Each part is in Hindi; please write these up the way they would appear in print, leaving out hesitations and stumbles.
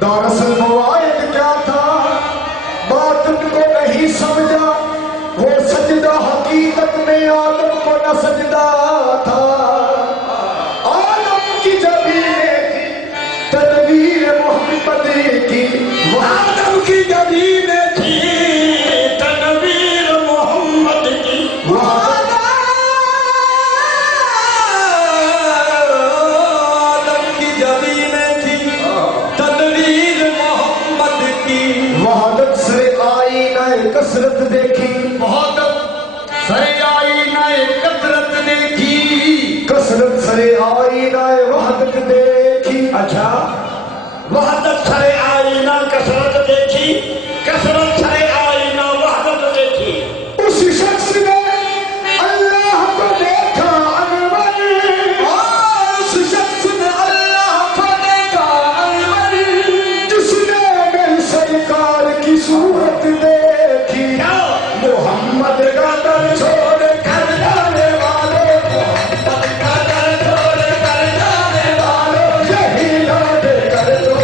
दरअसल मवायद क्या था, बात उनको नहीं समझा। वो सजदा हकीकत में आदम को न सजदा था। आदम की जबीने थी तदबीर मोहम्मद की, आदम की जबीने थी तदबीर मोहम्मद की। आदम की जबीने थी तदबीर मोहम्मद की। वहादत से आई न कसरत देखी, वहादत सरे आई ना कसरत देखी। कसरत से आई न वहादत देखी। अच्छा, वहादत सरे आई ना कसरत देखी, कसरत सरे आई ना वहादत देखी। उस शख्स ने अल्लाह को देखा अनवर, उस शख्स ने अल्लाह को देखा अनवर, जिसने मेरी सरकार की सूरत देखी। मोहम्मद का दर छोड़ कर जाने वालों, मोहम्मद का दर छोड़ कर जाने वालों, यही याद कर दो।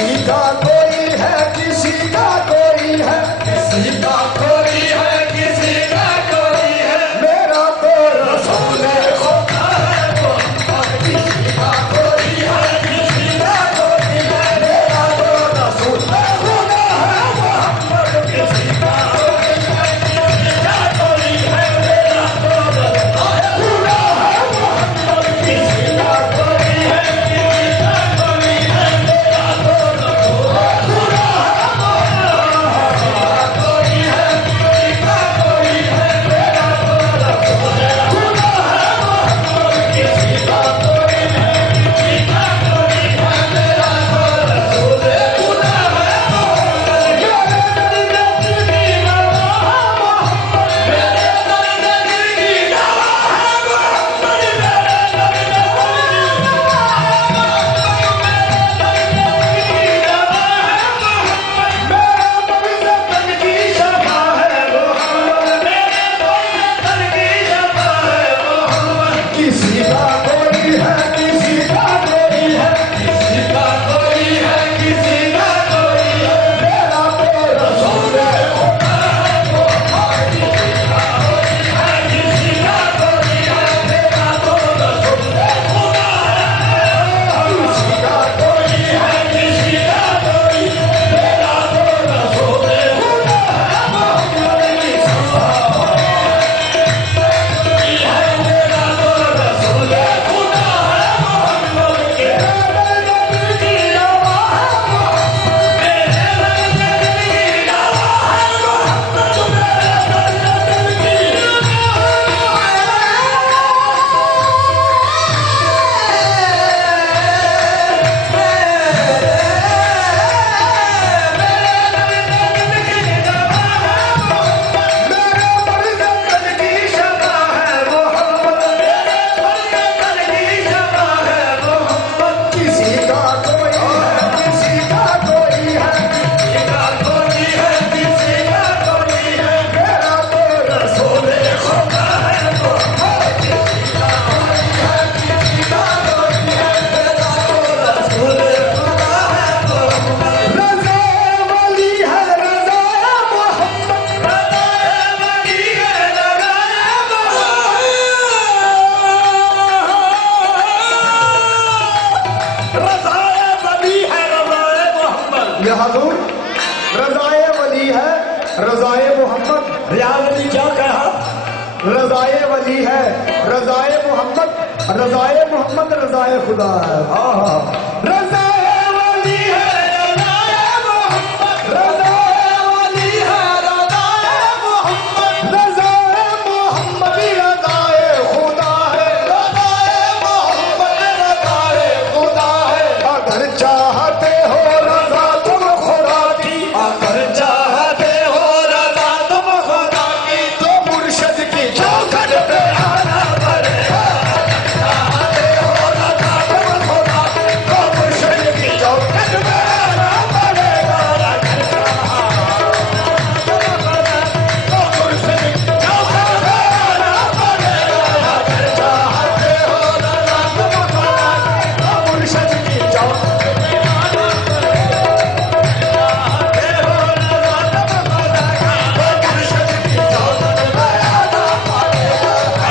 किसी का कोई है, किसी का कोई है, किसी का कोई है, किसी का कोई है, मेरा तो रसूल खुदा है मोहम्मद। किसी का कोई है, किसी का कोई है, मेरा तो रसूल खुदा है मोहम्मद। किसी का कोई है, किसी का कोई है, मेरा तो खुदा है मोहम्मद। किसी का कोई है, किसी का कोई है, मेरा तो खुदा है मोहम्मद। कोई है, किसी का कोई है, मेरा तो खुदा है मोहम्मद। किसी का कोई है, किसी का कोई है, मेरा तो रसूल खुदा है किसी का कोई है, किसी का कोई है, किसी का कोई है, किसी का कोई है, मेरा तो रसूल किसी का कोई है, मेरा तो रसूल खुदा है। किसी का कोई है, किसी का कोई, मेरा तो रसूल खुदा है मोहम्मद। किसी का कोई है, मेरा तो रसूल खुदा है मोहम्मद। मेरे नबी की दवा है मोहम्मद। मेरे नबी की दवा है मोहम्मद। मेरे नबी की किसी का कोई है, किसी का कोई है, मेरा तो रसूल खुदा है मोहम्मद। रज़ा वली है, रज़ा मोहम्मद। ये हजूर रज़ाए वली है, रज़ाए मोहम्मद। रियाज क्या कहा? रज़ाए वली है, रज़ाए मोहम्मद, रज़ाए मोहम्मद, रज़ाए खुदा है। रज़ा